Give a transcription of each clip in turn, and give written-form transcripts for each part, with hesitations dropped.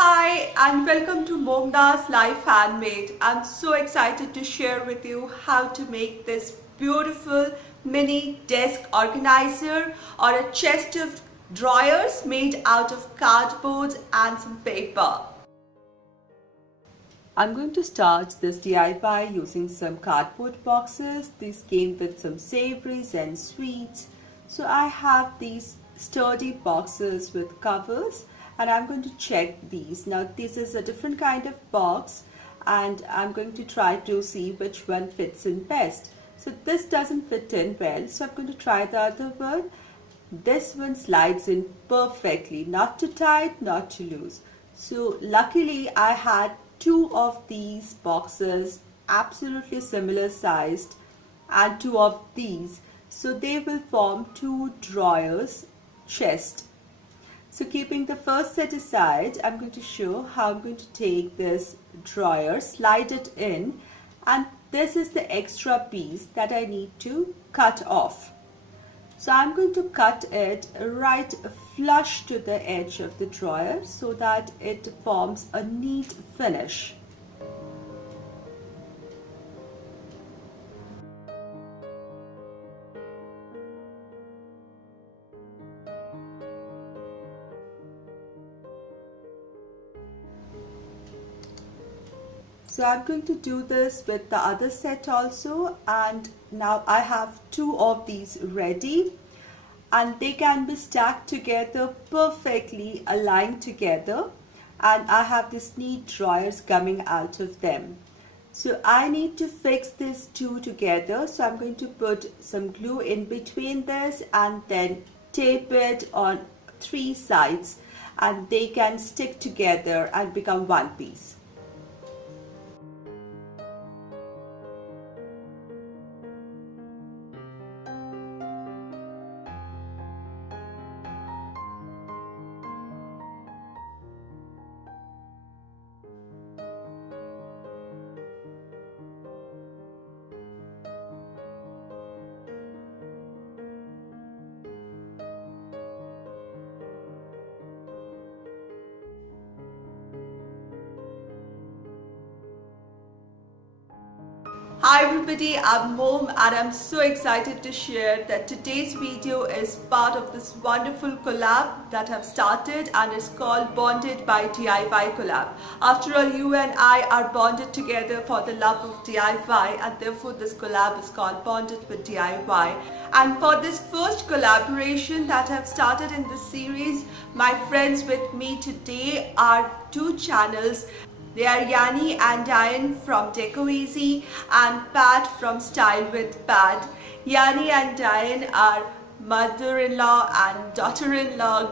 Hi and welcome to Momda's Life Handmade. I'm so excited to share with you how to make this beautiful mini desk organizer or a chest of drawers made out of cardboard and some paper. I'm going to start this DIY using some cardboard boxes. These came with some savories and sweets. So I have these sturdy boxes with covers and I'm going to check these. Now this is a different kind of box and I'm going to try to see which one fits in best. So this doesn't fit in well, so I'm going to try the other one. This one slides in perfectly, not too tight, not too loose. So luckily I had two of these boxes absolutely similar sized and two of these, so they will form two drawers chest. So keeping the first set aside, I'm going to show how I'm going to take this drawer, slide it in, and this is the extra piece that I need to cut off. So I'm going to cut it right flush to the edge of the drawer so that it forms a neat finish. So I'm going to do this with the other set also, and now I have two of these ready and they can be stacked together perfectly aligned together, and I have these neat drawers coming out of them. So I need to fix these two together, so I'm going to put some glue in between this and then tape it on three sides and they can stick together and become one piece. Hi everybody, I'm Mom and I'm so excited to share that today's video is part of this wonderful collab that I've started, and it's called Bonded by DIY Collab. After all, you and I are bonded together for the love of DIY, and therefore this collab is called Bonded with DIY. And for this first collaboration that I've started in this series, my friends with me today are two channels. They are Yani and Diane from Deco Easy and Pat from Style with Pat. Yani and Diane are mother-in-law and daughter-in-law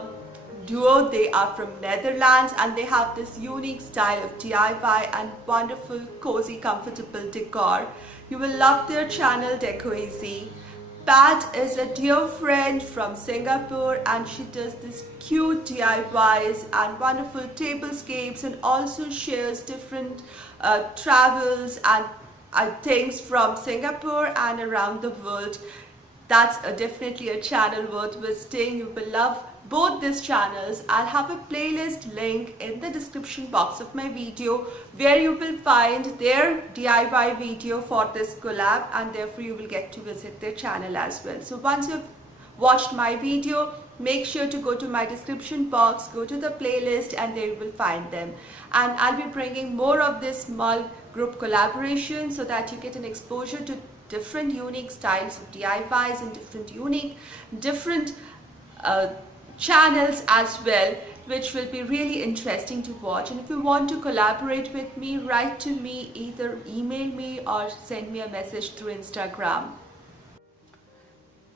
duo. They are from Netherlands and they have this unique style of DIY and wonderful, cozy, comfortable decor. You will love their channel Deco Easy. Pat is a dear friend from Singapore and she does this cute DIYs and wonderful tablescapes and also shares different travels and things from Singapore and around the world. That's definitely a channel worth visiting. You will love both these channels. I'll have a playlist link in the description box of my video where you will find their DIY video for this collab, and therefore you will get to visit their channel as well. So once you've watched my video, make sure to go to my description box, go to the playlist, and there you will find them. And I'll be bringing more of this small group collaboration so that you get an exposure to different unique styles of DIYs and different channels as well, which will be really interesting to watch. And if you want to collaborate with me, write to me, either email me or send me a message through Instagram.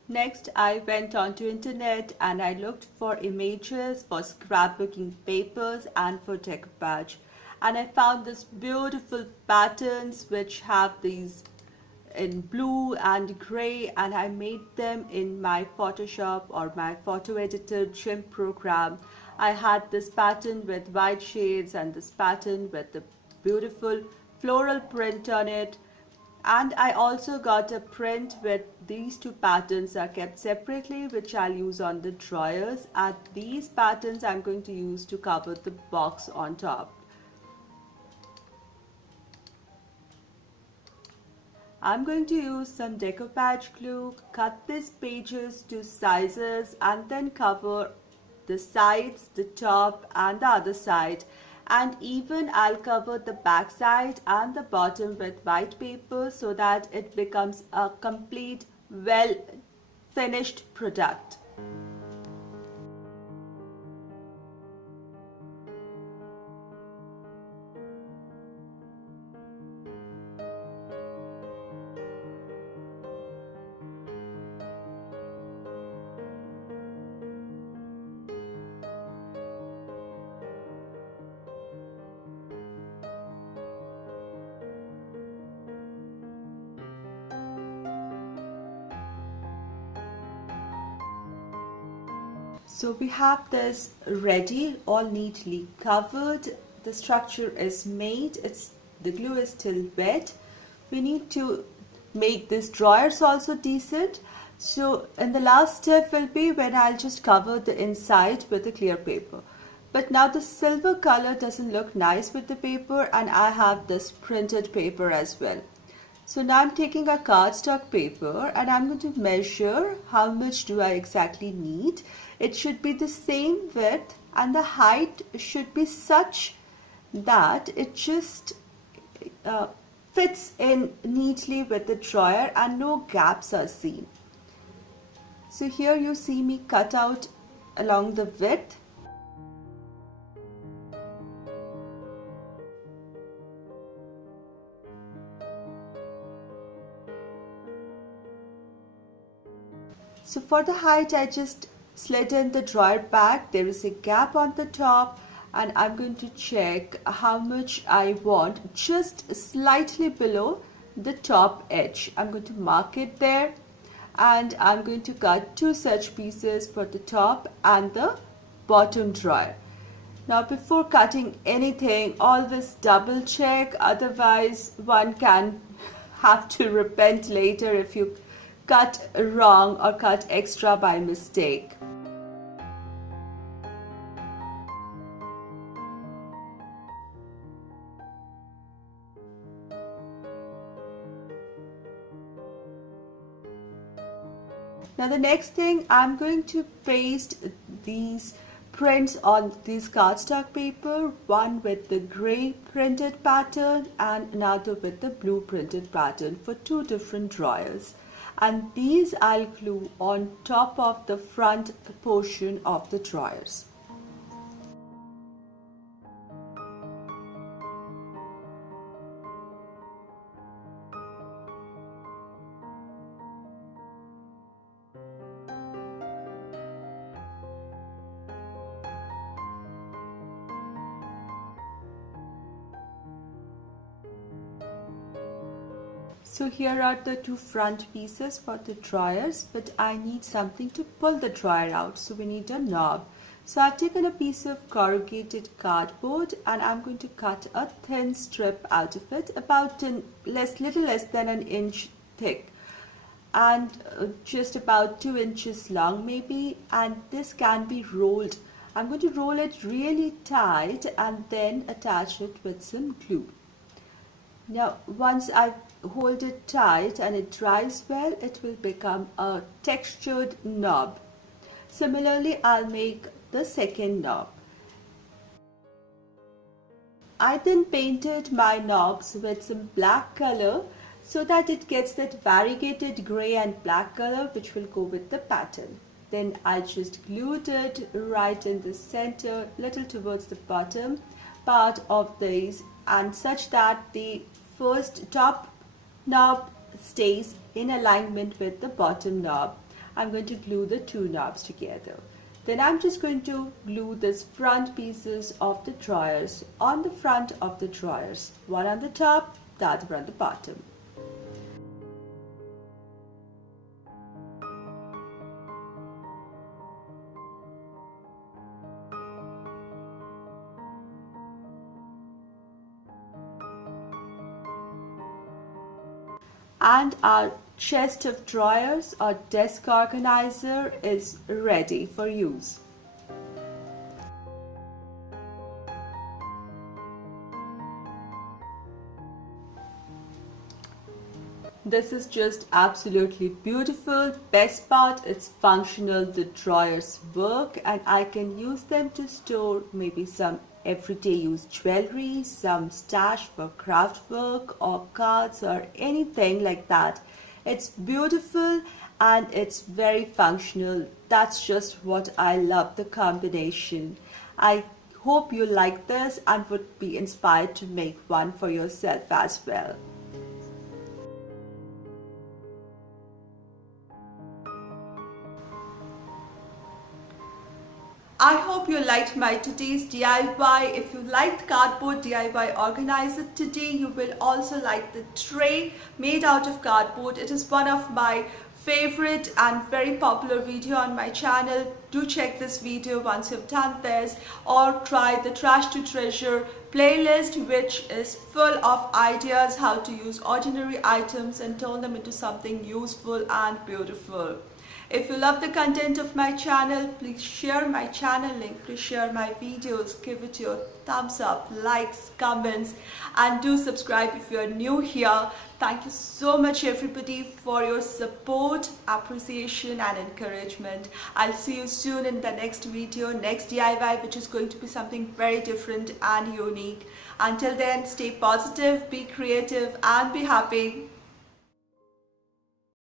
Next, I went onto internet and I looked for images for scrapbooking papers and for decoupage, and I found this beautiful patterns which have these in blue and gray, and I made them in my Photoshop or my photo editor gym program. I had this pattern with white shades and this pattern with the beautiful floral print on it, And I also got a print with these two patterns are kept separately, which I'll use on the drawers, and these patterns I'm going to use to cover the box on top. I'm going to use some decoupage glue, cut these pages to sizes and then cover the sides, the top and the other side, and even I'll cover the back side and the bottom with white paper so that it becomes a complete well finished product. So we have this ready, all neatly covered. The structure is made. The glue is still wet. We need to make these drawers also decent. So in the last step will be when I'll just cover the inside with a clear paper. But now the silver color doesn't look nice with the paper, and I have this printed paper as well. So now I'm taking a cardstock paper and I'm going to measure how much do I exactly need. It should be the same width and the height should be such that it just fits in neatly with the drawer and no gaps are seen. So here you see me cut out along the width. So for the height, I just slit in the drawer back. There is a gap on the top and I'm going to check how much I want just slightly below the top edge. I'm going to mark it there and I'm going to cut two such pieces for the top and the bottom drawer. Now before cutting anything, always double check, otherwise one can have to repent later if you cut wrong or cut extra by mistake. Now the next thing, I'm going to paste these prints on this cardstock paper, one with the gray printed pattern and another with the blue printed pattern for two different drawers. And these I'll glue on top of the front portion of the drawers. So here are the two front pieces for the drawers, but I need something to pull the drawer out, so we need a knob. So I've taken a piece of corrugated cardboard and I'm going to cut a thin strip out of it, about little less than an inch thick and just about 2 inches long maybe, and this can be rolled. I'm going to roll it really tight and then attach it with some glue. Now once I hold it tight and it dries well, it will become a textured knob. Similarly, I'll make the second knob. I then painted my knobs with some black color so that it gets that variegated gray and black color which will go with the pattern. Then I just glued it right in the center, little towards the bottom part of these, and such that the first top knob stays in alignment with the bottom knob. I'm going to glue the two knobs together. Then I'm just going to glue this front pieces of the drawers on the front of the drawers, one on the top, the other on the bottom. And our chest of drawers or desk organizer is ready for use. This is just absolutely beautiful. Best part, it's functional. The drawers work and I can use them to store maybe some everyday use jewelry, some stash for craft work or cards or anything like that. It's beautiful and it's very functional. That's just what I love, the combination. I hope you like this and would be inspired to make one for yourself as well. I hope you liked my today's DIY. If you liked cardboard DIY organizer today, you will also like the tray made out of cardboard. It is one of my favorite and very popular video on my channel. Do check this video once you've done this, or try the Trash to Treasure playlist, which is full of ideas how to use ordinary items and turn them into something useful and beautiful. If you love the content of my channel, please share my channel link, please share my videos, give it your thumbs up, likes, comments, and do subscribe if you are new here. Thank you so much everybody for your support, appreciation and encouragement. I'll see you soon in the next video, next DIY, which is going to be something very different and unique. Until then, stay positive, be creative and be happy.